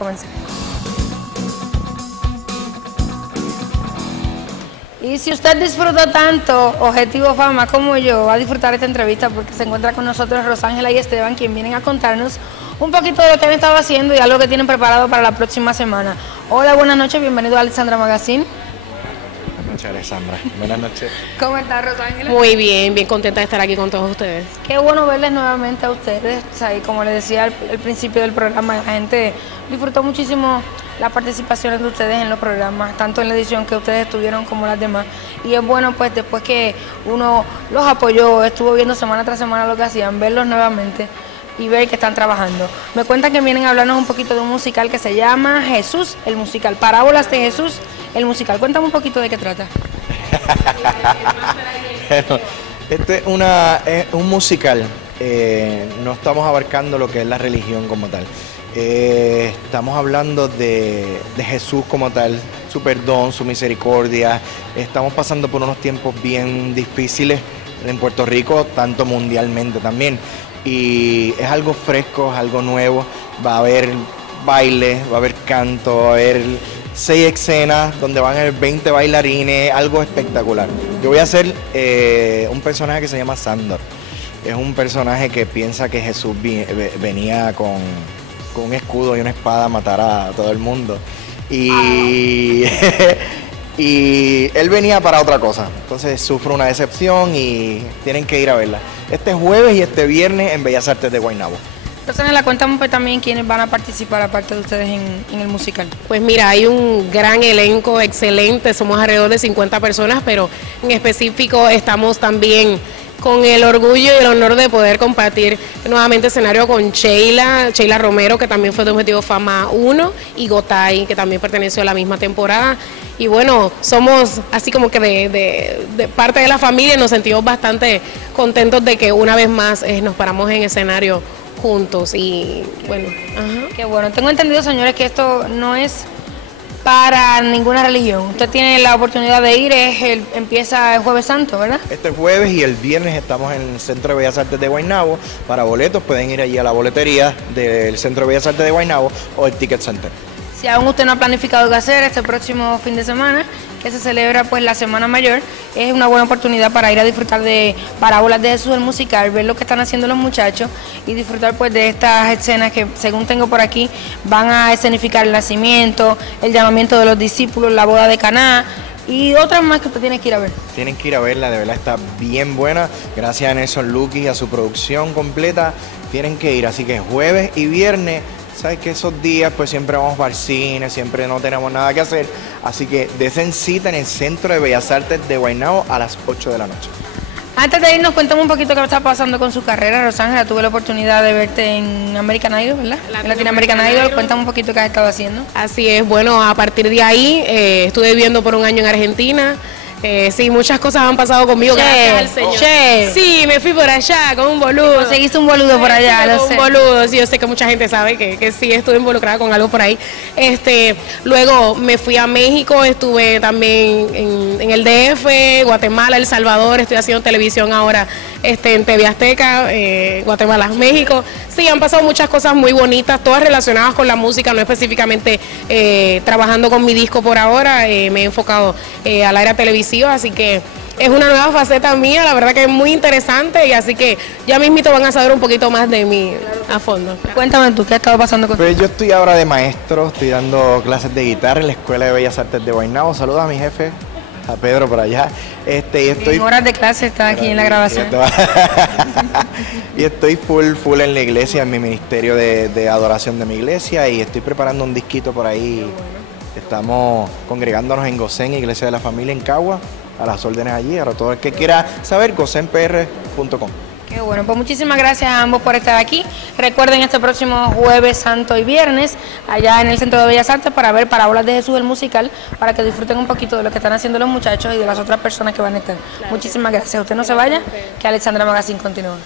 Comencemos. Y si usted disfrutó tanto Objetivo Fama como yo, va a disfrutar esta entrevista porque se encuentra con nosotros Rosángela y Esteban, quien vienen a contarnos un poquito de lo que han estado haciendo y algo que tienen preparado para la próxima semana. Hola, buenas noches, bienvenido a Alexandra Magazine. Buenas noches, Alexandra. Buenas noches. ¿Cómo estás, Rosángela? Muy bien, bien contenta de estar aquí con todos ustedes. Qué bueno verles nuevamente a ustedes. O sea, y como les decía al principio del programa, la gente disfrutó muchísimo las participaciones de ustedes en los programas, tanto en la edición que ustedes estuvieron como las demás. Y es bueno, pues, después que uno los apoyó, estuvo viendo semana tras semana lo que hacían, verlos nuevamente y ver que están trabajando. Me cuentan que vienen a hablarnos un poquito de un musical que se llama Jesús, el musical. Parábolas de Jesús, el musical. Cuéntame un poquito de qué trata. Bueno, este es un musical. No estamos abarcando lo que es la religión como tal. Estamos hablando de Jesús como tal, su perdón, su misericordia. Estamos pasando por unos tiempos bien difíciles en Puerto Rico, tanto mundialmente también. Y es algo fresco, es algo nuevo. Va a haber baile, va a haber canto, va a haber 6 escenas donde van a haber 20 bailarines, algo espectacular. Yo voy a hacer un personaje que se llama Sándor. Es un personaje que piensa que Jesús venía con un escudo y una espada a matar a todo el mundo. Y, y él venía para otra cosa. Entonces sufre una decepción y tienen que ir a verla. Este jueves y este viernes en Bellas Artes de Guaynabo. Rosángela, cuéntame pues también quiénes van a participar aparte de ustedes en el musical. Pues mira, hay un gran elenco excelente, somos alrededor de 50 personas, pero en específico estamos también con el orgullo y el honor de poder compartir nuevamente escenario con Sheila Romero, que también fue de Objetivo Fama 1, y Gotay, que también perteneció a la misma temporada. Y bueno, somos así como que de parte de la familia, nos sentimos bastante contentos de que una vez más nos paramos en escenario juntos y bueno. Ajá. Qué bueno. Tengo entendido, señores, que esto no es para ninguna religión. Usted tiene la oportunidad de ir, empieza el Jueves Santo, ¿verdad? Este jueves y el viernes estamos en el Centro de Bellas Artes de Guaynabo. Para boletos pueden ir allí a la boletería del Centro de Bellas Artes de Guaynabo o el Ticket Center. Si aún usted no ha planificado qué hacer este próximo fin de semana, que se celebra pues la Semana Mayor, es una buena oportunidad para ir a disfrutar de Parábolas de Jesús, el musical, ver lo que están haciendo los muchachos y disfrutar pues de estas escenas que, según tengo por aquí, van a escenificar el nacimiento, el llamamiento de los discípulos, la boda de Caná y otras más que usted tiene que ir a ver. Tienen que ir a verla, de verdad está bien buena. Gracias a Nelson Luquis y a su producción completa, tienen que ir. Así que jueves y viernes, sabes que esos días pues siempre vamos para el cine, siempre no tenemos nada que hacer, así que desen cita en el Centro de Bellas Artes de Guaynabo a las 8 de la noche. Antes de irnos, cuéntame un poquito qué está pasando con su carrera, Rosángela. Tuve la oportunidad de verte en American Idol, ¿verdad? En Latin American Idol. Cuéntame un poquito qué has estado haciendo. Así es, bueno, a partir de ahí estuve viviendo por un año en Argentina. Sí, muchas cosas han pasado conmigo, gracias al Señor. Sí, me fui por allá con un boludo. Conseguiste un boludo por allá, lo sé. Un boludo, sí, yo sé que mucha gente sabe que sí estuve involucrada con algo por ahí. Luego me fui a México, estuve también en el DF, Guatemala, El Salvador, estoy haciendo televisión ahora en TV Azteca, Guatemala, México. Sí, han pasado muchas cosas muy bonitas, todas relacionadas con la música, no específicamente trabajando con mi disco por ahora, me he enfocado al área televisiva, así que es una nueva faceta mía, la verdad que es muy interesante y así que ya mismito van a saber un poquito más de mí a fondo. Cuéntame tú, ¿qué ha estado pasando contigo? Pues yo estoy ahora de maestro, estoy dando clases de guitarra en la Escuela de Bellas Artes de Guaynabo. Saludos a mi jefe, a Pedro por allá. Y estoy en horas de clase está aquí en la grabación. Y estoy full en la iglesia, en mi ministerio de adoración de mi iglesia y estoy preparando un disquito por ahí. Estamos congregándonos en Gosén, Iglesia de la Familia en Cagua, a las órdenes allí. Ahora todo el que quiera saber, gosenpr.com. Qué bueno, pues muchísimas gracias a ambos por estar aquí. Recuerden este próximo Jueves Santo y Viernes, allá en el Centro de Bellas Artes, para ver Parábolas de Jesús, el musical, para que disfruten un poquito de lo que están haciendo los muchachos y de las otras personas que van a estar. Muchísimas gracias. Usted no se vaya, que Alexandra Magazine continúa.